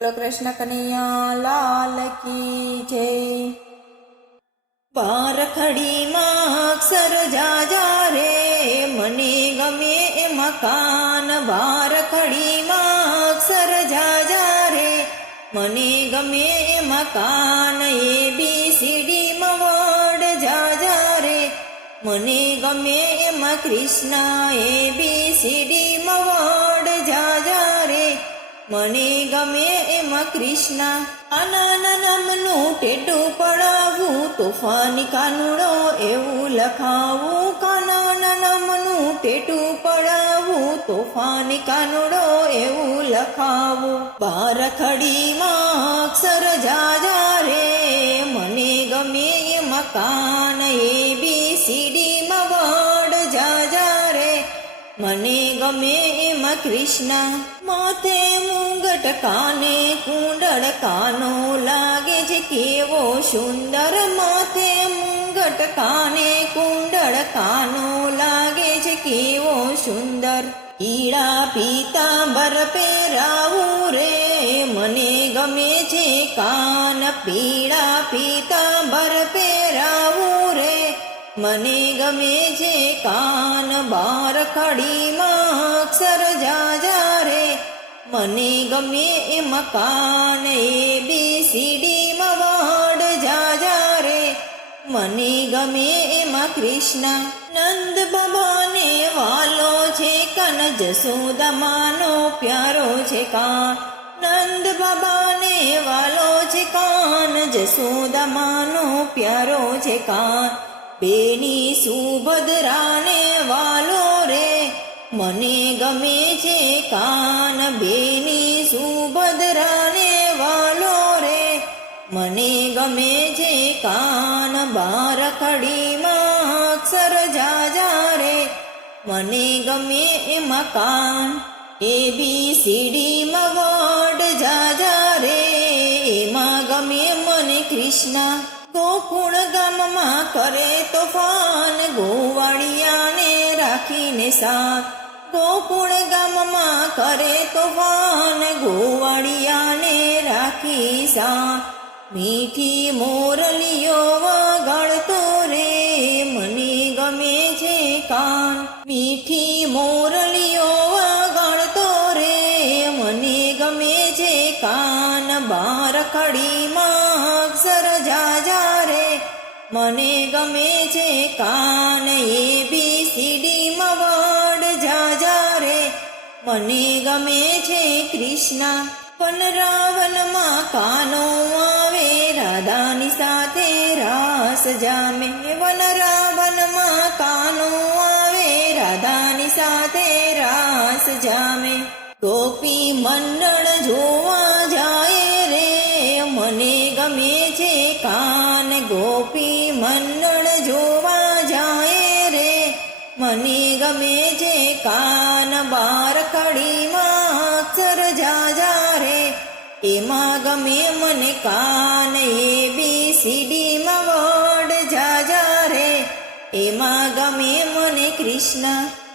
બોલો કૃષ્ણ કનૈયા લાલ કી જય। પારખડીમાં અક્ષર જાજા રે, મને ગમે એ મકાન। બારખડીમાં અક્ષર જાજા રે, મને ગમે એ મકાન। ABCD વડ જાજા રે, મને ગમે એમાં કૃષ્ણ। ABCD વડ જાજા રે, મને ગમે એમાં કૃષ્ણ। કાનાના નામનું ટેટું પડાવું, તોફાની કાનુડો એવું લખાવું। કાનાના નામનું ટેટું પડાવું, તોફાની કાનુડો એવું લખાવું। બારખડીમાં અક્ષર જાજા રે, મને ગમે એ મકાન। ABCD વડ જાજા રે, મને ગમે એમાં કૃષ્ણ। માથે મુંગટ કાને કુંડળ, કાનો લાગે છે કેવો સુંદર। માથે મુંગટ કાને કુંડળ, કાનો લાગે છે કેવો સુંદર। પીળા પીતાંબર પહેરાવું રે, મને ગમે છે કાન। પીળા પીતાંબર પહેરાવું રે, મને ગમે છે કાન। બારખડીમાં અક્ષર જાજા રે, મને ગમે એ મકાન। ABCD વડ જાજા રે, મને ગમે એમાં કૃષ્ણ। નંદ બાબાને વાલો છે કાન, જશોદા માનો પ્યારો છે કાન। નંદ બાબાને વાલો છે કાન, જશોદા માનો પ્યારો છે કાન। બેની સુભદ્રાને વાલો રે, મને ગમે છે કાન। બેની સુભદ્રાને વાલો રે, મને ગમે છે કાન। બારખડીમાં અક્ષર જાજા રે, મને ગમે એ મકાન। ABCD વડ જાજા રે, એમાં ગમે મને કૃષ્ણ। ગોકુળ ગામમાં કરે તોફાન, ગોવાળિયાને રાખીને સાથ। ગોકુળ ગામમાં કરે તોફાન, ગોવાળિયાને રાખી સાથ। મીઠી મોરલીઓ વગાડતો રે, મને ગમે છે કાન। મીઠી મોરલીઓ વગાડતો રે, મને ગમે છે કાન। બારખડીમાં અક્ષર જાજા રે, મને ગમે છે કાન। ABCD વડ જાજા રે, મને ગમે છે કૃષ્ણ। વનરાવનમાં કાનો આવે, રાધાની સાથે રાસ જામે। વનરાવનમાં કાનો આવે, રાધાની સાથે રાસ જામે। ગોપી મંડળ જોવા જાય રે, મને ગમે છે કાન। ગોપી મંડળ જોવા જાય રે, મને ગમે છે કાન। બારખડીમાં અક્ષર જાજા રે, એમાં ગમે મને કાન। ABCD વડ જાજા રે, એમાં ગમે મને કૃષ્ણ।